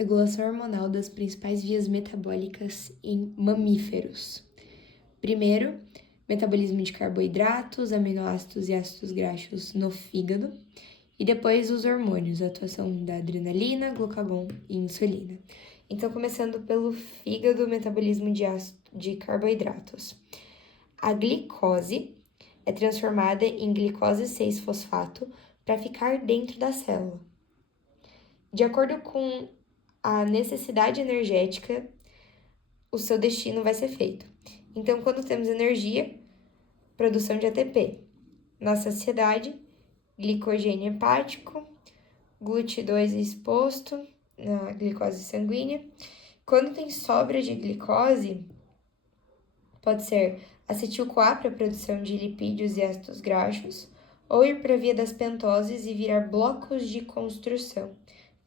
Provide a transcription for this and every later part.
Regulação hormonal das principais vias metabólicas em mamíferos. Primeiro, metabolismo de carboidratos, aminoácidos e ácidos graxos no fígado. E depois os hormônios, a atuação da adrenalina, glucagon e insulina. Então, começando pelo fígado, metabolismo de carboidratos. A glicose é transformada em glicose 6-fosfato para ficar dentro da célula. De acordo com a necessidade energética, o seu destino vai ser feito. Então, quando temos energia, produção de ATP. Na saciedade, glicogênio hepático, GLUT2 exposto na glicose sanguínea. Quando tem sobra de glicose, pode ser acetil-CoA para produção de lipídios e ácidos graxos, ou ir para a via das pentoses e virar blocos de construção.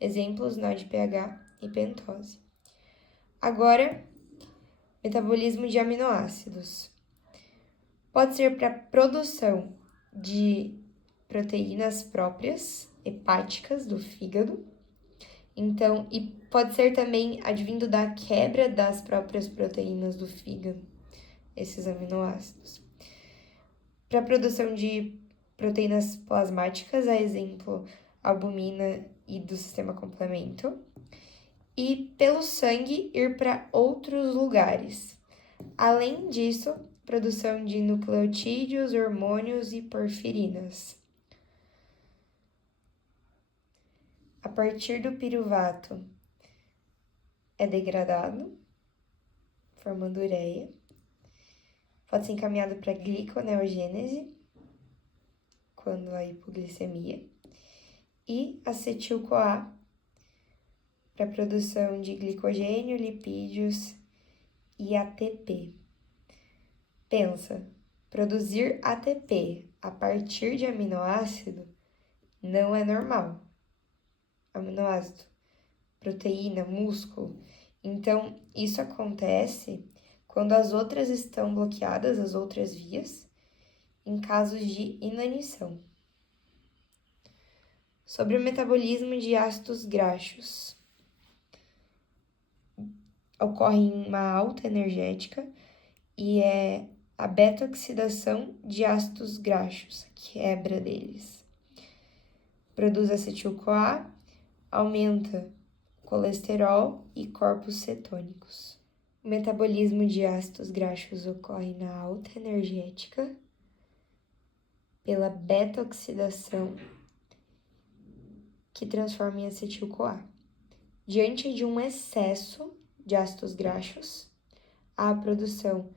Exemplos, NADPH e pentose. Agora, metabolismo de aminoácidos. Pode ser para produção de proteínas próprias, hepáticas do fígado. Então, e pode ser também advindo da quebra das próprias proteínas do fígado, esses aminoácidos. Para a produção de proteínas plasmáticas, a exemplo, albumina e do sistema complemento. E pelo sangue ir para outros lugares. Além disso, produção de nucleotídeos, hormônios e porfirinas. A partir do piruvato é degradado, formando ureia. Pode ser encaminhado para gliconeogênese, quando há hipoglicemia. E acetil-CoA para produção de glicogênio, lipídios e ATP. Pensa, produzir ATP a partir de aminoácido não é normal. Aminoácido, proteína, músculo. Então, isso acontece quando as outras estão bloqueadas, as outras vias, em casos de inanição. Sobre o metabolismo de ácidos graxos. Ocorre em uma alta energética e é a beta-oxidação de ácidos graxos, quebra deles. Produz acetil-CoA, aumenta colesterol e corpos cetônicos. O metabolismo de ácidos graxos ocorre na alta energética pela beta-oxidação que transforma em acetil-CoA. Diante de um excesso de ácidos graxos, há a produção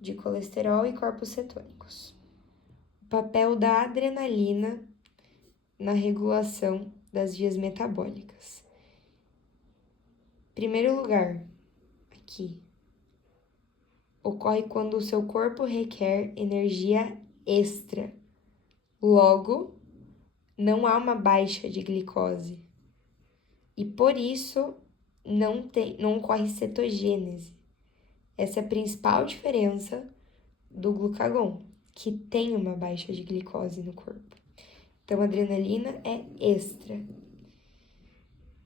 de colesterol e corpos cetônicos. O papel da adrenalina na regulação das vias metabólicas. Em primeiro lugar, aqui, ocorre quando o seu corpo requer energia extra. Logo, não há uma baixa de glicose. E por isso, não ocorre cetogênese. Essa é a principal diferença do glucagon, que tem uma baixa de glicose no corpo. Então, a adrenalina é extra.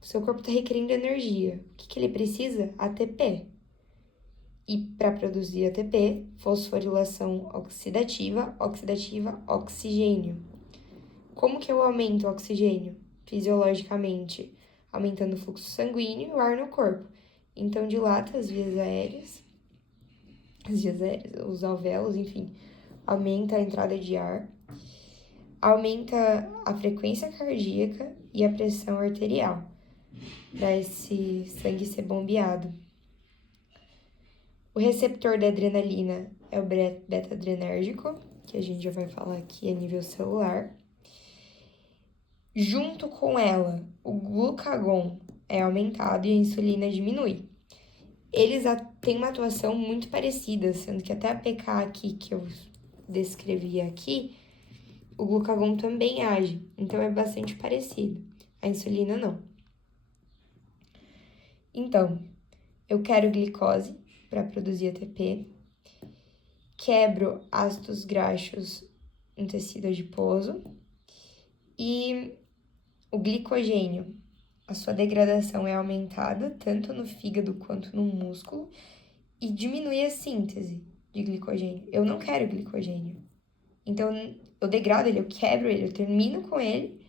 O seu corpo está requerendo energia. O que ele precisa? ATP. E para produzir ATP, fosforilação oxidativa, oxigênio. Como que eu aumento o oxigênio? Fisiologicamente, aumentando o fluxo sanguíneo e o ar no corpo. Então, dilata as vias aéreas, os alvéolos, enfim, aumenta a entrada de ar, aumenta a frequência cardíaca e a pressão arterial, para esse sangue ser bombeado. O receptor da adrenalina é o beta-adrenérgico, que a gente já vai falar aqui a nível celular. Junto com ela, o glucagon é aumentado e a insulina diminui. Eles têm uma atuação muito parecida, sendo que até a pK aqui, que eu descrevi aqui, o glucagon também age, então é bastante parecido. A insulina não. Então, eu quero glicose para produzir ATP, quebro ácidos graxos em tecido adiposo e o glicogênio, a sua degradação é aumentada, tanto no fígado quanto no músculo, e diminui a síntese de glicogênio. Eu não quero glicogênio. Então, eu degrado ele, eu quebro ele, eu termino com ele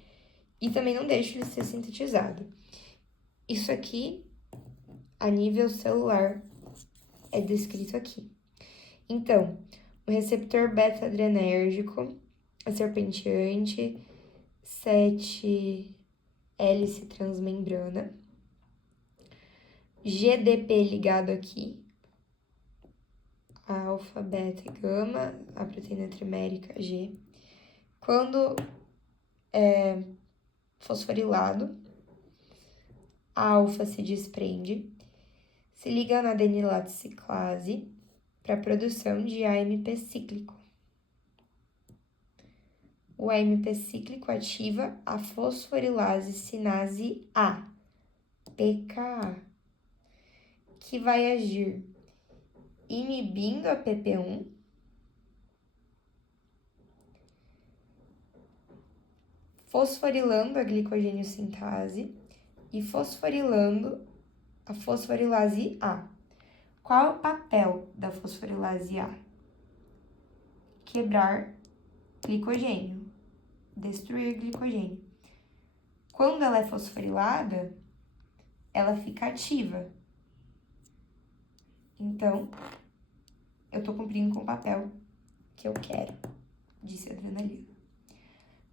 e também não deixo ele ser sintetizado. Isso aqui, a nível celular, é descrito aqui. Então, o receptor beta-adrenérgico, a serpenteante, 7 hélice transmembrana, GDP ligado aqui, a alfa, beta e gama, a proteína trimérica G. Quando é fosforilado, a alfa se desprende, se liga na adenilato ciclase para a produção de AMP cíclico. O AMP cíclico ativa a fosforilase sinase A, PKA, que vai agir inibindo a PP1, fosforilando a glicogênio sintase e fosforilando a fosforilase A. Qual é o papel da fosforilase A? Quebrar glicogênio, destruir glicogênio. Quando ela é fosforilada, ela fica ativa. Então, eu tô cumprindo com o papel que eu quero, disse a adrenalina.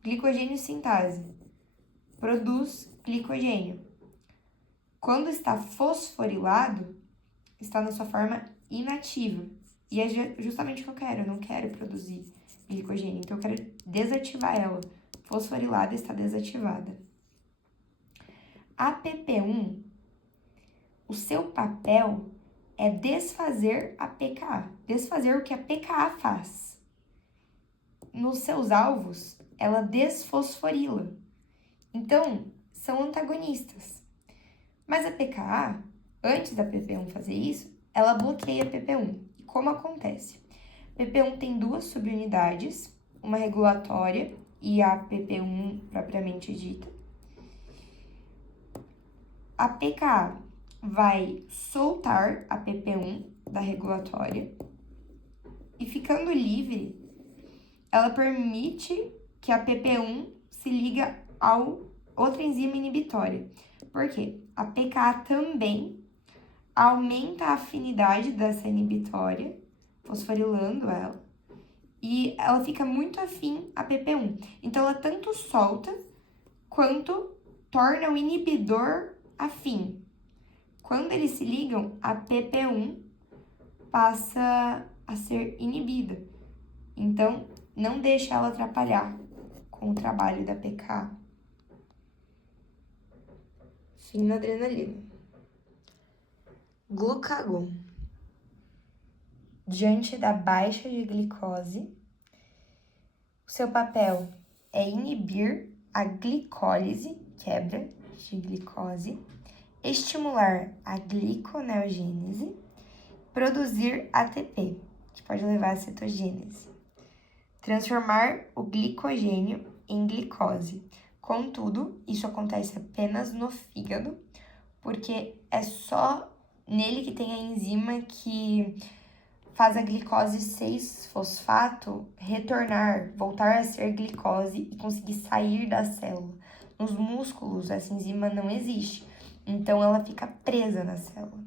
Glicogênio sintase produz glicogênio. Quando está fosforilado, está na sua forma inativa. E é justamente o que eu quero. Eu não quero produzir glicogênio, então eu quero desativar ela. Fosforilada está desativada. A PP1, o seu papel é desfazer a PKA. Desfazer o que a PKA faz. Nos seus alvos, ela desfosforila. Então, são antagonistas. Mas a PKA, antes da PP1 fazer isso, ela bloqueia a PP1. E como acontece? A PP1 tem duas subunidades, uma regulatória e a PP1 propriamente dita. A PKA vai soltar a PP1 da regulatória e, ficando livre, ela permite que a PP1 se ligue a outra enzima inibitória. Por quê? A PKA também aumenta a afinidade dessa inibitória, fosforilando ela, e ela fica muito afim à PP1. Então, ela tanto solta quanto torna o inibidor afim. Quando eles se ligam, a PP1 passa a ser inibida. Então, não deixa ela atrapalhar com o trabalho da PKA. Fim na adrenalina. Glucagon. Diante da baixa de glicose, o seu papel é inibir a glicólise, quebra de glicose, estimular a gliconeogênese, produzir ATP, que pode levar à cetogênese, transformar o glicogênio em glicose. Contudo, isso acontece apenas no fígado, porque é só nele que tem a enzima que faz a glicose 6-fosfato retornar, voltar a ser glicose e conseguir sair da célula. Nos músculos, essa enzima não existe, então ela fica presa na célula.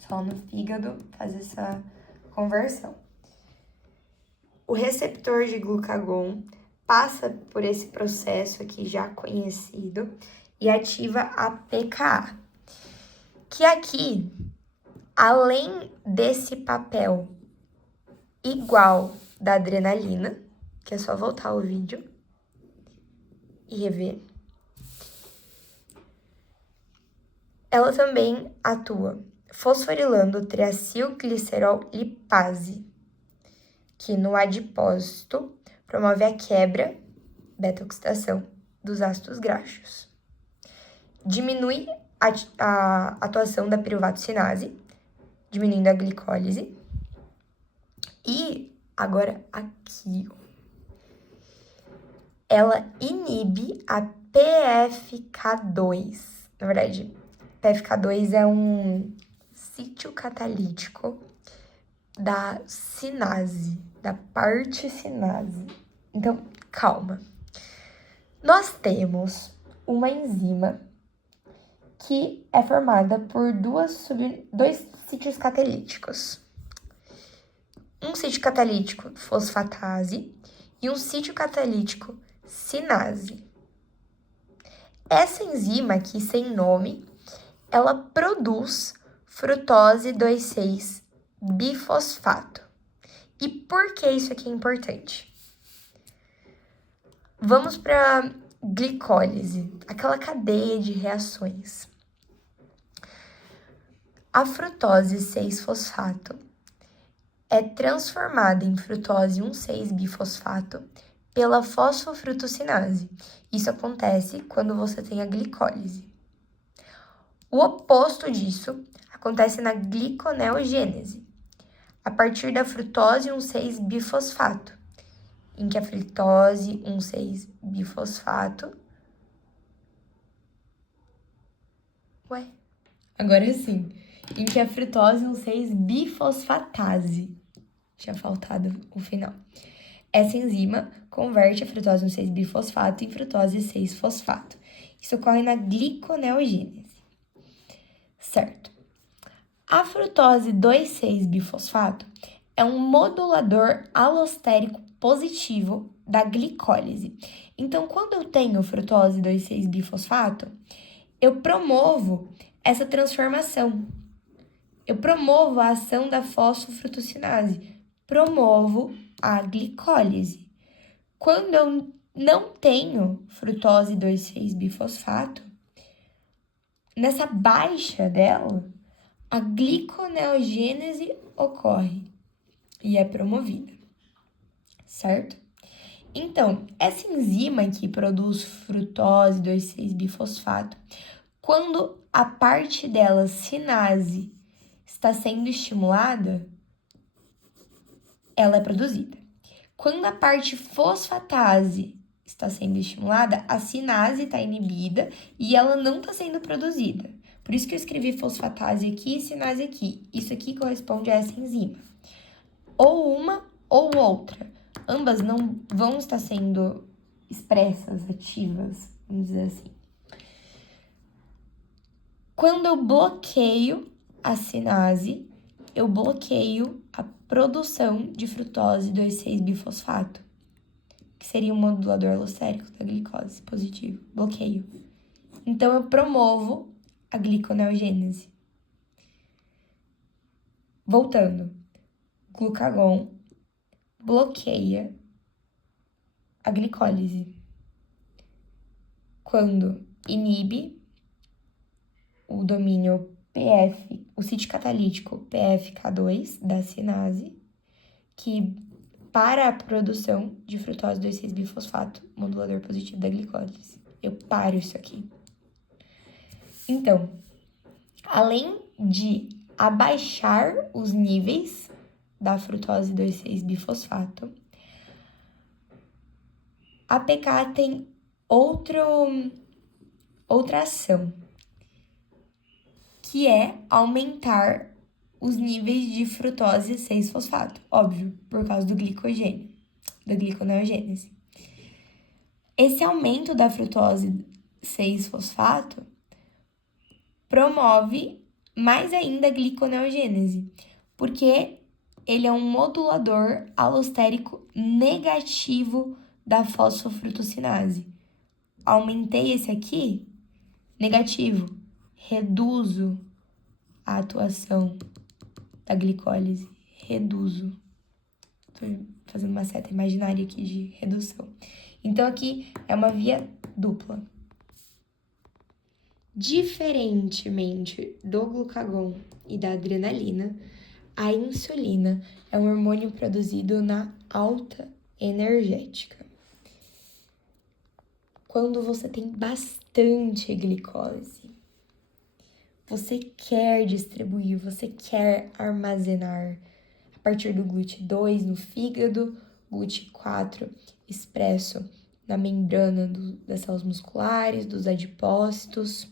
Só no fígado faz essa conversão. O receptor de glucagon passa por esse processo aqui já conhecido e ativa a PKA, que aqui, além desse papel igual da adrenalina, que é só voltar o vídeo e rever, ela também atua fosforilando triacilglicerol lipase, que no adipócito promove a quebra, beta-oxidação, dos ácidos graxos. Diminui a atuação da piruvato-sinase, diminuindo a glicólise. E agora aqui, ó, ela inibe a PFK2. Na verdade, PFK2 é um sítio catalítico da sinase, da parte sinase. Então, calma. Nós temos uma enzima que é formada por dois sítios catalíticos. Um sítio catalítico fosfatase e um sítio catalítico sinase. Essa enzima aqui, sem nome, ela produz frutose 2,6-bifosfato. E por que isso aqui é importante? Vamos para glicólise, aquela cadeia de reações. A frutose 6-fosfato é transformada em frutose 1,6-bifosfato pela fosfofrutossinase. Isso acontece quando você tem a glicólise. O oposto disso acontece na gliconeogênese, a partir da frutose 1,6-bifosfato, em que a frutose 1,6-bifosfato... Agora sim. Em que a frutose 1,6-bifosfatase. Tinha faltado o final. Essa enzima converte a frutose 1,6-bifosfato em frutose 6-fosfato. Isso ocorre na gliconeogênese. Certo. A frutose 2,6-bifosfato é um modulador alostérico positivo da glicólise. Então, quando eu tenho frutose 2,6-bifosfato, eu promovo essa transformação. Eu promovo a ação da fosfofrutossinase, promovo a glicólise. Quando eu não tenho frutose 2,6-bifosfato, nessa baixa dela, a gliconeogênese ocorre e é promovida, certo? Então, essa enzima que produz frutose 2,6-bifosfato, quando a parte dela, sinase, está sendo estimulada, ela é produzida. Quando a parte fosfatase está sendo estimulada, a sinase está inibida e ela não está sendo produzida. Por isso que eu escrevi fosfatase aqui e sinase aqui. Isso aqui corresponde a essa enzima. Ou uma ou outra. Ambas não vão estar sendo expressas, ativas, vamos dizer assim. Quando eu bloqueio a sinase, eu bloqueio a produção de frutose 2,6-bifosfato, que seria um modulador alostérico da glicose positivo. Bloqueio. Então, eu promovo a gliconeogênese. Voltando. Glucagon bloqueia a glicólise. Quando inibe o domínio PF, o sítio catalítico PFK2 da sinase, que para a produção de frutose 2,6-bifosfato, modulador positivo da glicólise. Eu paro isso aqui. Então, além de abaixar os níveis da frutose 2,6-bifosfato, a PK tem outra ação, que é aumentar os níveis de frutose 6-fosfato, óbvio, por causa do glicogênio, da gliconeogênese. Esse aumento da frutose 6-fosfato promove mais ainda a gliconeogênese, porque ele é um modulador alostérico negativo da fosfofrutossinase. Aumentei esse aqui, negativo, reduzo a atuação da glicólise, reduzo. Tô fazendo uma seta imaginária aqui de redução. Então, aqui é uma via dupla. Diferentemente do glucagon e da adrenalina, a insulina é um hormônio produzido na alta energética. Quando você tem bastante glicose, você quer distribuir, você quer armazenar a partir do GLUT2 no fígado, GLUT4 expresso na membrana das células musculares, dos adipócitos.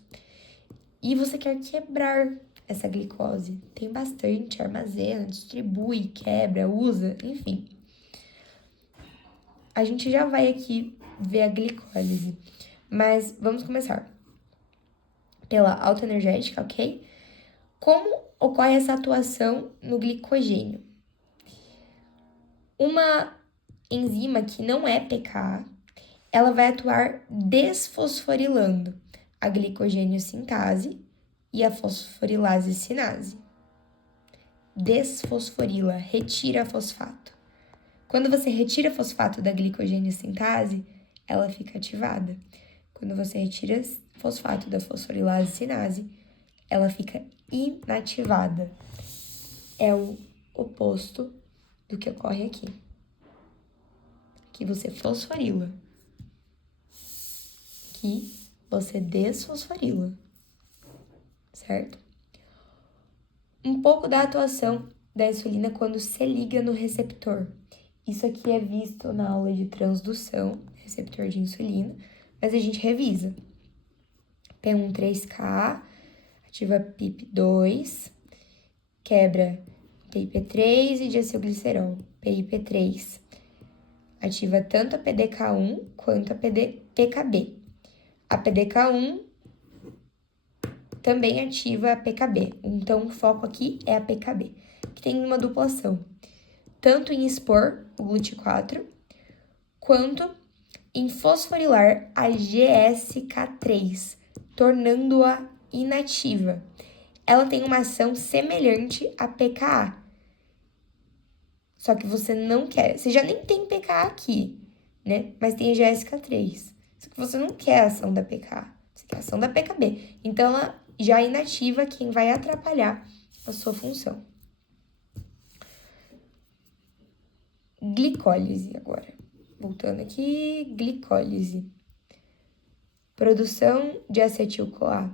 E você quer quebrar essa glicose. Tem bastante, armazena, distribui, quebra, usa, enfim. A gente já vai aqui ver a glicólise, mas vamos começar pela autoenergética, ok? Como ocorre essa atuação no glicogênio? Uma enzima que não é pKa, ela vai atuar desfosforilando a glicogênio sintase e a fosforilase sinase. Desfosforila, retira fosfato. Quando você retira fosfato da glicogênio sintase, ela fica ativada. Quando você retira fosfato da fosforilase sinase, ela fica inativada. É o oposto do que ocorre aqui. Aqui você fosforila. Aqui você desfosforila. Certo? Um pouco da atuação da insulina quando se liga no receptor. Isso aqui é visto na aula de transdução, receptor de insulina, mas a gente revisa. P13K, ativa PIP2, quebra PIP3 e diacilglicerol, PIP3. Ativa tanto a PDK1 quanto a PKB. A PDK1 também ativa a PKB, então o foco aqui é a PKB, que tem uma dupla ação, tanto em expor o GLUT4, quanto em fosforilar a GSK3, tornando-a inativa. Ela tem uma ação semelhante a pKa, só que você não quer, você já nem tem pKa aqui, né? Mas tem a GSK3, só que você não quer a ação da pKa, você quer a ação da PKB. Então, ela já inativa quem vai atrapalhar a sua função. Glicólise agora. Voltando aqui, glicólise. Produção de acetil-CoA.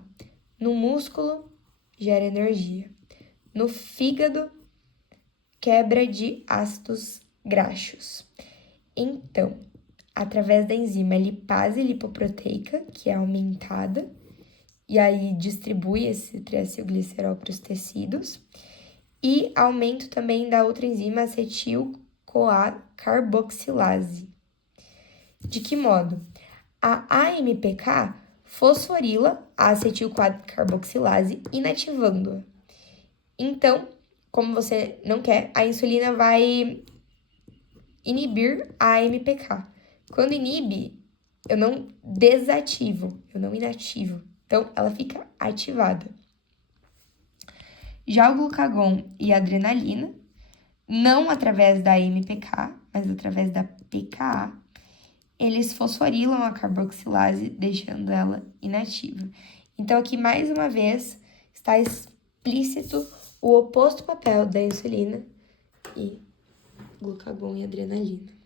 No músculo, gera energia. No fígado, quebra de ácidos graxos. Então, através da enzima lipase lipoproteica, que é aumentada, e aí distribui esse triacilglicerol para os tecidos, e aumento também da outra enzima acetil-CoA carboxilase. De que modo? A AMPK fosforila a acetil-CoA carboxilase, inativando-a. Então, como você não quer, a insulina vai inibir a AMPK. Quando inibe, eu não desativo, eu não inativo. Então, ela fica ativada. Já o glucagon e a adrenalina, não através da AMPK, mas através da pKa, eles fosforilam a carboxilase, deixando ela inativa. Então, aqui, mais uma vez, está explícito o oposto papel da insulina e glucagon e adrenalina.